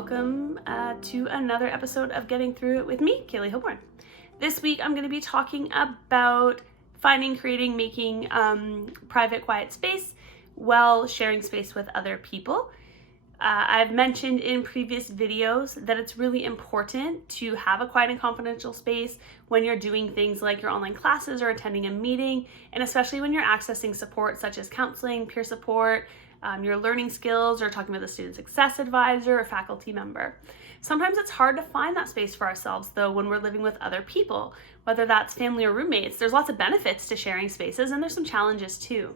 welcome to another episode of Getting Through It with me, Kayleigh. This week I'm going to be talking about finding, creating, making private, quiet space while sharing space with other people. I've mentioned in previous videos that it's really important to have a quiet and confidential space when you're doing things like your online classes or attending a meeting, and especially when you're accessing support such as counseling, peer support, your learning skills, or talking with a student success advisor or faculty member. Sometimes it's hard to find that space for ourselves though when we're living with other people, whether that's family or roommates. There's lots of benefits to sharing spaces, and there's some challenges too.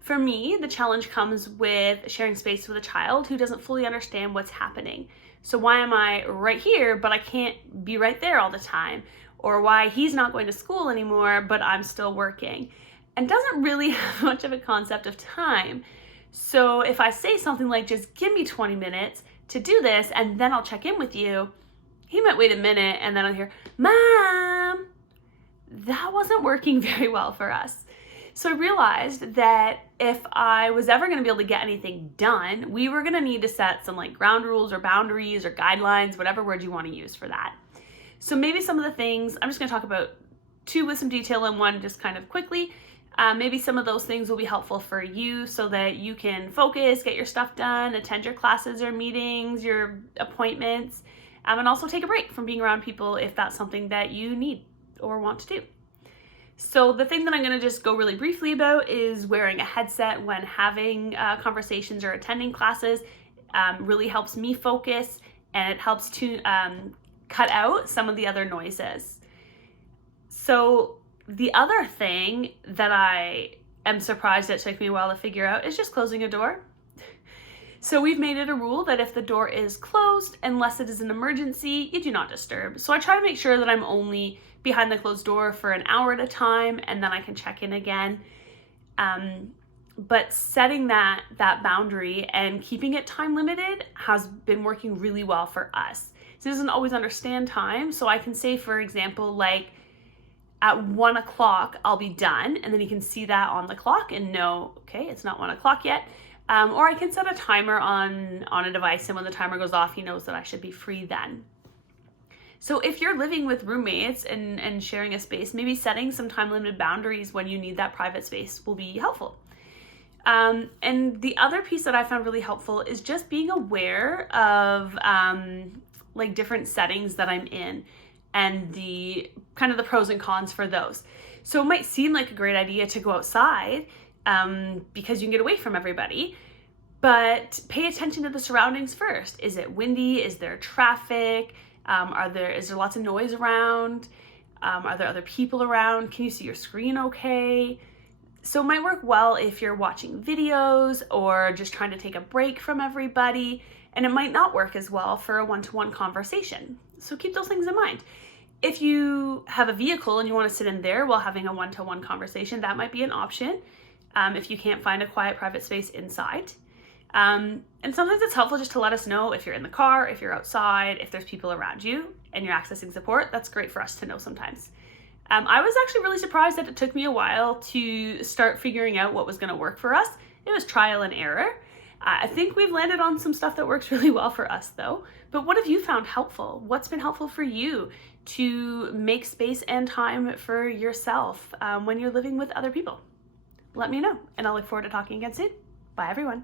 For me, the challenge comes with sharing space with a child who doesn't fully understand what's happening. So why am I right here, but I can't be right there all the time? Or why he's not going to school anymore, but I'm still working? And doesn't really have much of a concept of time. So if I say something like, just give me 20 minutes to do this, and then I'll check in with you, he might wait a minute, and then I'll hear, Mom! That wasn't working very well for us. So I realized that if I was ever going to be able to get anything done, we were going to need to set some like ground rules or boundaries or guidelines, whatever word you want to use for that. So maybe some of the things, I'm just going to talk about two with some detail and one just kind of quickly. Maybe some of those things will be helpful for you so that you can focus, get your stuff done, attend your classes or meetings, your appointments, and also take a break from being around people if that's something that you need or want to do. So the thing that I'm going to just go really briefly about is wearing a headset when having conversations or attending classes. Really helps me focus, and it helps to cut out some of the other noises. So the other thing that I am surprised it took me a while to figure out is just closing a door. So we've made it a rule that if the door is closed, unless it is an emergency, you do not disturb. So I try to make sure that I'm only behind the closed door for an hour at a time, and then I can check in again. But setting that boundary and keeping it time limited has been working really well for us. So it doesn't always understand time. So I can say, for example, like at 1 o'clock, I'll be done. And then you can see that on the clock and know, okay, it's not 1 o'clock yet. Or I can set a timer on a device, and when the timer goes off, he knows that I should be free then. So if you're living with roommates and sharing a space, maybe setting some time-limited boundaries when you need that private space will be helpful. And the other piece that I found really helpful is just being aware of like different settings that I'm in and the kind of the pros and cons for those. So it might seem like a great idea to go outside because you can get away from everybody, but pay attention to the surroundings first. Is it windy? Is there traffic? Is there lots of noise around? Are there other people around? Can you see your screen okay? So it might work well if you're watching videos or just trying to take a break from everybody, and it might not work as well for a one-to-one conversation. So keep those things in mind. If you have a vehicle and you want to sit in there while having a one-to-one conversation, that might be an option if you can't find a quiet private space inside. And sometimes it's helpful just to let us know if you're in the car, if you're outside, if there's people around you and you're accessing support. That's great for us to know sometimes. I was actually really surprised that it took me a while to start figuring out what was going to work for us. It was trial and error. I think we've landed on some stuff that works really well for us though. But what have you found helpful? What's been helpful for you to make space and time for yourself when you're living with other people? Let me know, and I'll look forward to talking again soon. Bye everyone.